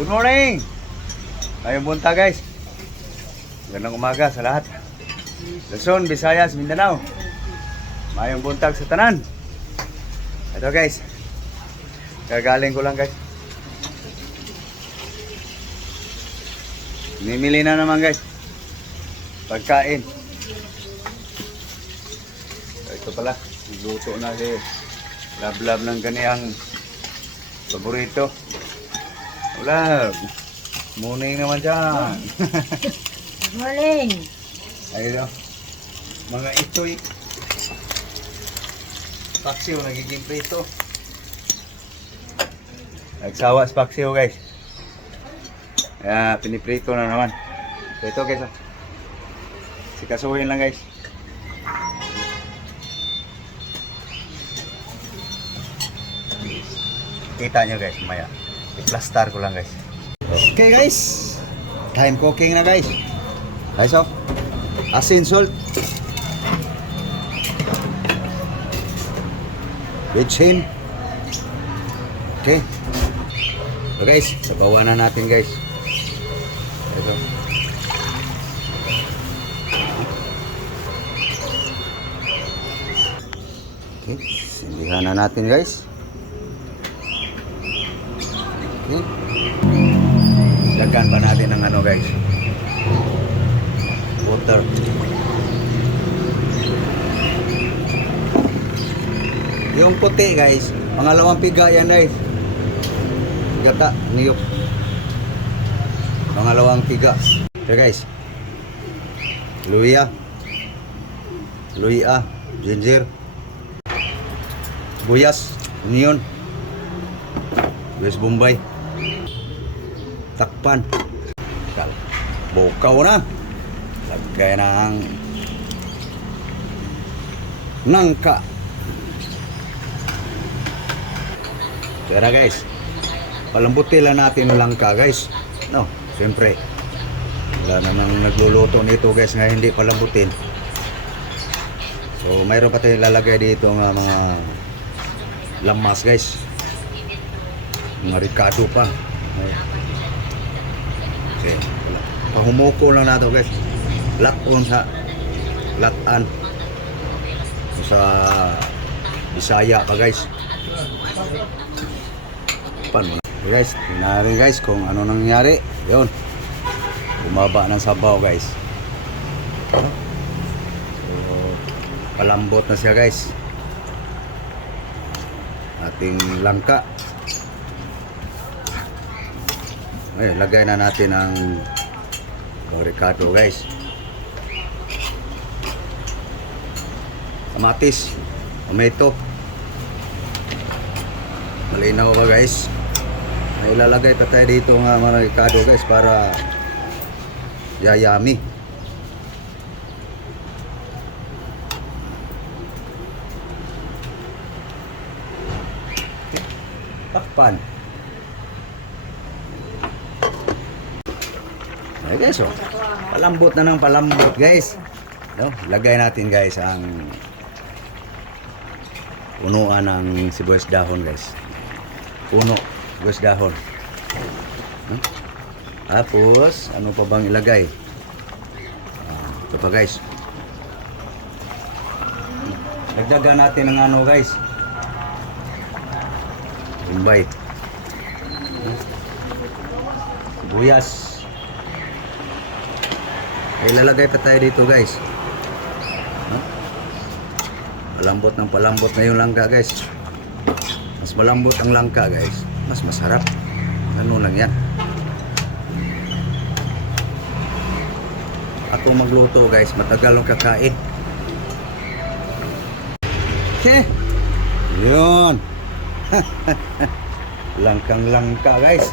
Good morning! Ngayong bunta guys. Magandang umaga sa lahat. Luzon, Visayas, Mindanao. Mayong buntag sa tanan. Ito guys. Gagaling ko lang guys. Mimili na naman guys. Pagkain. Ito pala. Luto na si Lablab ng kaniyang paborito. Wala. Morning naman dyan. Good morning. Ayun o. Mga ito'y paksiw, nagiging prito. Nagsawa sa paksiw guys. Kaya piniprito na naman. Prito guys. Sikasuhin lang guys. Kita nyo guys, maya. I-plaster ko lang guys. Okay guys. Time cooking na guys. Guys oh. Asin, salt. Bitchin. Okay. So guys, sabawan na natin guys. Ito. Okay, sindihan na natin guys. Okay. Lagyan pa natin ng ano guys. Water. Yung puti guys, pangalawang piga yan guys. Gata, niyok. Pangalawang piga. Okay guys. Luya. Luya, ginger. Buyas, onion. West Bombay. Takpan. Bukaw na. Lagay ng nangka. Tara guys. Palambutin lang natin yung langka guys. No, siyempre. Wala namang nagluluto nito guys nga hindi palambutin. So mayroon pa tayong lalagay dito ng mga lamas guys. Mga ricado pa. Okay. Pahumuko lang nato guys. Lakon sa latan. Sa Bisaya pa guys. Paano na? Okay guys, tingnan guys kung ano nangyari. Yun. Bumaba ng sabaw guys. So, palambot na siya guys. Ating langka. Ay, lagay na natin ang ricado guys. Kamatis, tomato. Malinaw ba guys? Ay, ilalagay pa tayo dito ng mga ricado guys para yayami. Takpan. Ay guys, oh. Palambot na ng palambot guys. No, lagay natin guys ang punuan ng sibuyas dahon guys. Puno, sibuyas dahon. No? Tapos, ano pa bang ilagay? Ito pa guys. Dagdagan natin ng ano guys. Bombay. Sibuyas. Ay, lalagay pa tayo dito guys. Palambot ng palambot na yung langka guys. Mas malambot ang langka guys, mas masarap. Ano lang yan. Ako magluto guys, matagal ang kakain. Okay. Yun. Langkang langka guys.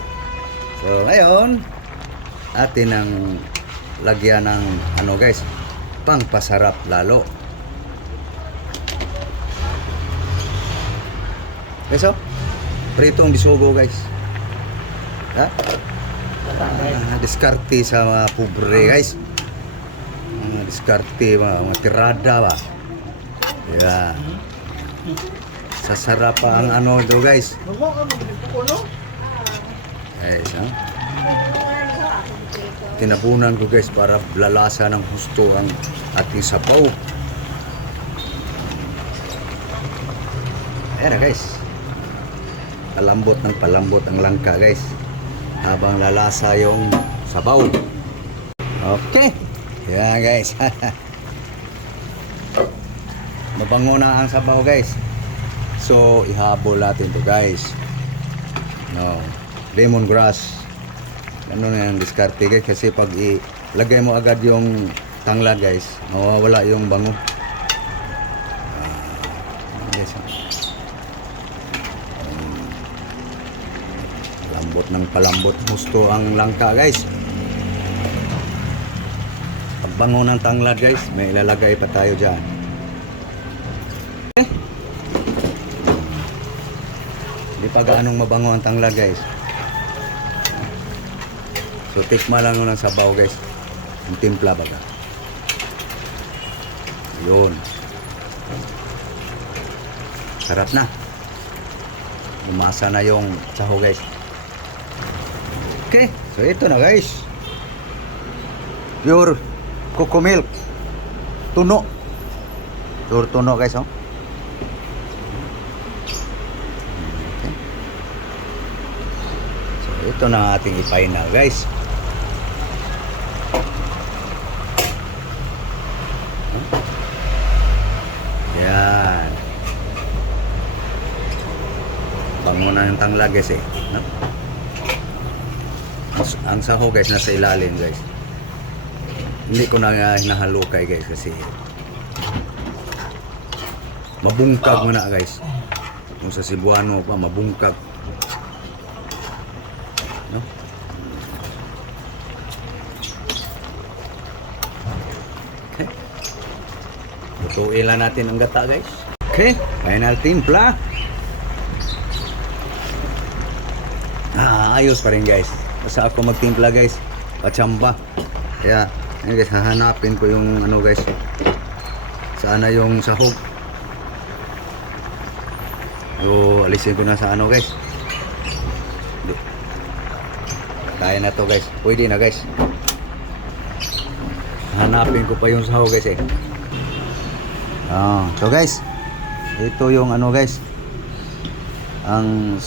So ngayon atin ang lagyan ng ano guys, pangpasarap lalo. Guys, oh, pritong bisugo guys. Ha? Diskarte sa mga pobre guys. Diskarte mga tirada ba. Yeah. Sasarap pa ang ano ito guys. Guys, ha? tinabunan ko guys para lalasa ng husto ang ating sabaw. Ayan na guys. Palambot ng palambot ang langka guys. Habang lalasa yung sabaw. Okay. Ayan guys. Mabango na ang sabaw guys. So ihabol natin to guys. No, lemongrass. Ano na yung diskarte guys, kasi pag ilagay mo agad yung tanglad guys, mawawala yung bango. Yes. Lambot ng palambot, gusto ang langka guys. Pag bango ng tanglad guys, may ilalagay pa tayo dyan. Hindi pa gaanong mabango ang tanglad guys. So tikma lang ng sabaw guys. Yung timpla baga. Yun. Sarap na. Umasa na yung saho guys. Okay. So ito na guys. Pure coco milk. Tuno. Pure tuno guys oh. Ito na ating i-final guys. Yan. Bango na yung tangla guys eh. No? Ang saho guys nasa ilalim guys. Hindi ko na hinahalukay guys kasi mabungkag mo na guys. Kung sa Cebuano pa mabungkag. No? Okay. Lutuin lang natin ang gata guys. Okay, final timpla. Ayos pa rin guys. Basta ako magtimpla guys. Patsamba. Kaya, ayun guys, hahanapin ko yung ano guys. Sana yung sahog. So, alisin ko na sa ano guys. Kaya na to guys. Pwede na guys. Hanapin ko pa yung sahog guys eh. So guys. Ito yung ano guys. Ang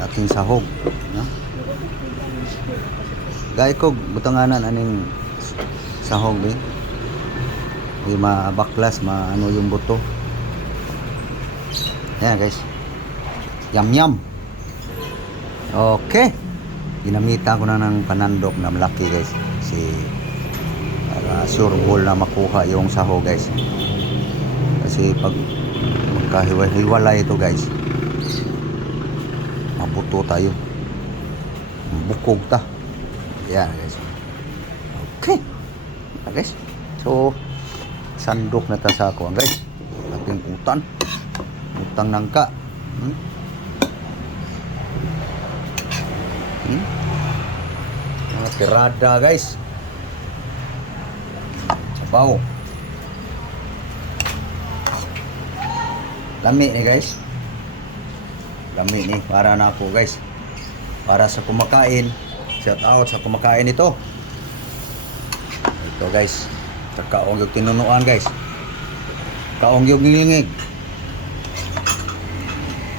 ating sahog. No? Gaya ko butanganan aning sahog eh. Hindi mabaklas, maano yung buto. Ayan guys. Yum yum. Okay. Ginamitan ko na ng panandok na malaki guys. Para sure ball na makuha yung saho guys. Kasi pag magkahiwalay ito guys, mabuto tayo. Bukog ta. Yan guys. Okay. Yan guys. So, sandok na ta sa ako guys. Ating utan. Utang nangka. Mga tirada guys. Sabaw. Lami ni guys. Lami ni para na ako guys. Para sa kumakain. Shout out sa kumakain ito. Ito guys. Kaong yung tinunuan guys. Kaong yung ngilingig.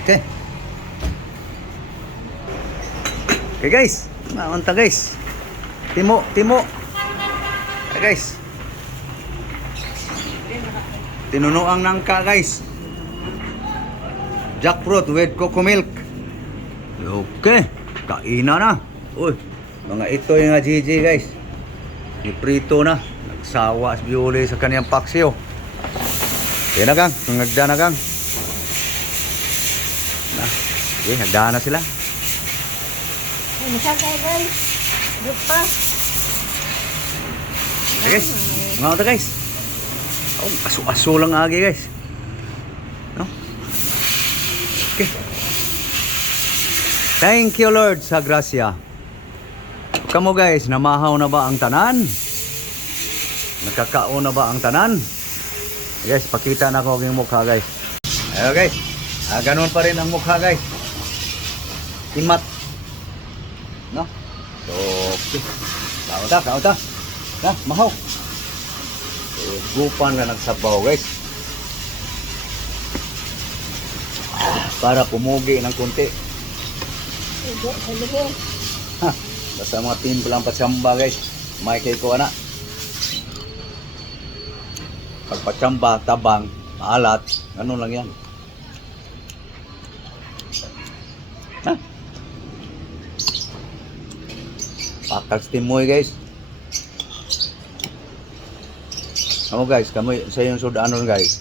Okay. Okay guys, maunta guys. Timo. Okay guys. Tinunuang nangka guys. Jackfruit with coco milk. Okay, kaina na. Uy, mga ito yung GG guys. Iprito na. Nagsawa si Bioli sa kaniyang paksiyo. Kaya na gang, nagda na gang. Okay, nagda na sila. Misal kayo guys. Lupa. Okay guys, mga ito guys. Aso-aso lang agi guys. No? Okay. Thank you Lord sa grasya. Kamu guys, namahaw na ba ang tanan? Nagkakao na ba ang tanan? Guys, pakita na ko yung mukha guys. Ayo guys. Ganun pa rin ang mukha guys. Imat. No? So, okay. Kaon ta. Na, mahaw. So, gupan na nagsabaw guys. Para pumugi ng konti. Hindi, sa libo. Ha, basta mga timplaang patsamba guys. May kay ko ana. Pag patsamba, tabang, maalat, ano lang yan. Ha? Pakal timoy guys. Ano guys, kami sa yung sudanon guys.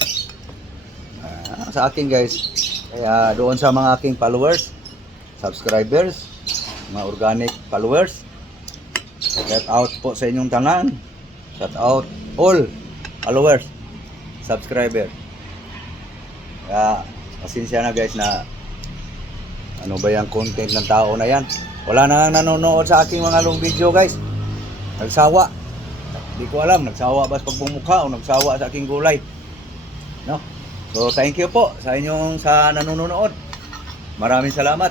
Sa akin guys, kaya doon sa mga aking followers, subscribers, mga organic followers, shout out po sa inyong tanan. Shout out all followers, subscriber. Kaya pasensya na guys na ano ba yung content ng tao na yan. Wala na nga nanonood sa aking mga long video guys. Nagsawa. Hindi ko alam, nagsawa ba sa pagbumukha o nagsawa sa aking gulay. No? So thank you po sa inyong sa nanonood. Maraming salamat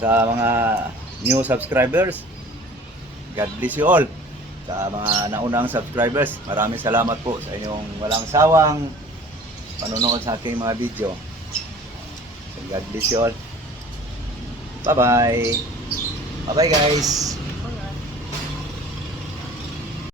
sa mga new subscribers. God bless you all. Sa mga naunang subscribers, maraming salamat po sa inyong walang sawang panonood sa aking mga video. So, God bless you all. Bye bye. Bye bye guys.